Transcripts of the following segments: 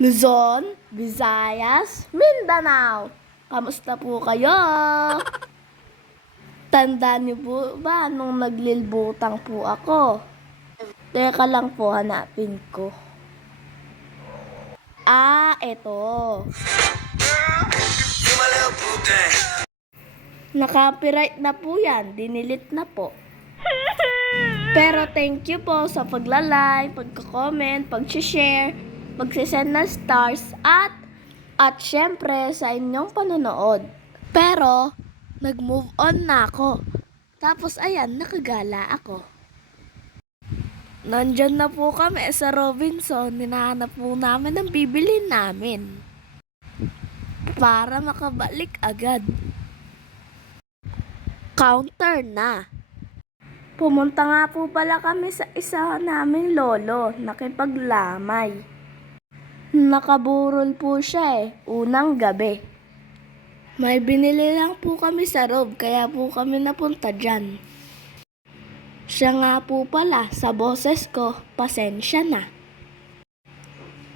Luzon, Visayas, Mindanao. Kamusta po kayo? Tandaan niyo po ba nung naglilibutang po ako? Teka lang po, hanapin ko. Eto. Naka-copyright na po yan. Dinilit na po. Pero thank you po sa pagla-like, pagka-comment, pag-share, pag-send na stars, at syempre sa inyong panonood. Pero, nag-move on na ako. Tapos ayan, nakagala ako. Nandyan na po kami sa Robinson. Hinahanap po namin ang bibili namin. Para makabalik agad. Counter na. Pumunta nga po pala kami sa isa naming lolo, nakipaglamay. Nakaburol po siya unang gabi. May binili lang po kami sa Rob, kaya po kami napunta dyan. Siya nga po pala, sa boses ko, pasensya na.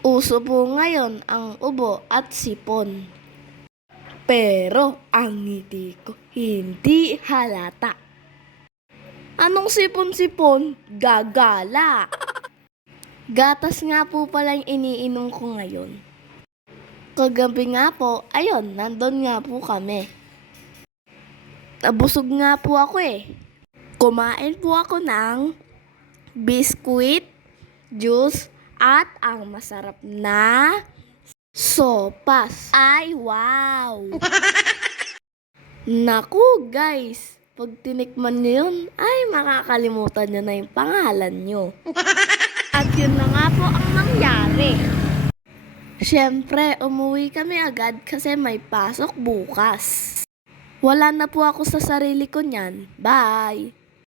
Uso po ngayon ang ubo at sipon. Pero ang ngiti ko hindi halata. Anong sipon-sipon? Gagala. Gatas nga po pala yung iniinom ko ngayon. Kagabi nga po, ayun, nandun nga po kami. Nabusog nga po ako Kumain po ako ng biskuit, juice, at ang masarap na sopas. Ay, wow! Naku, guys! Pag tinikman nyo yun, ay makakalimutan nyo na yung pangalan nyo. At yun na nga po ang nangyari. Siyempre, umuwi kami agad kasi may pasok bukas. Wala na po ako sa sarili ko niyan. Bye!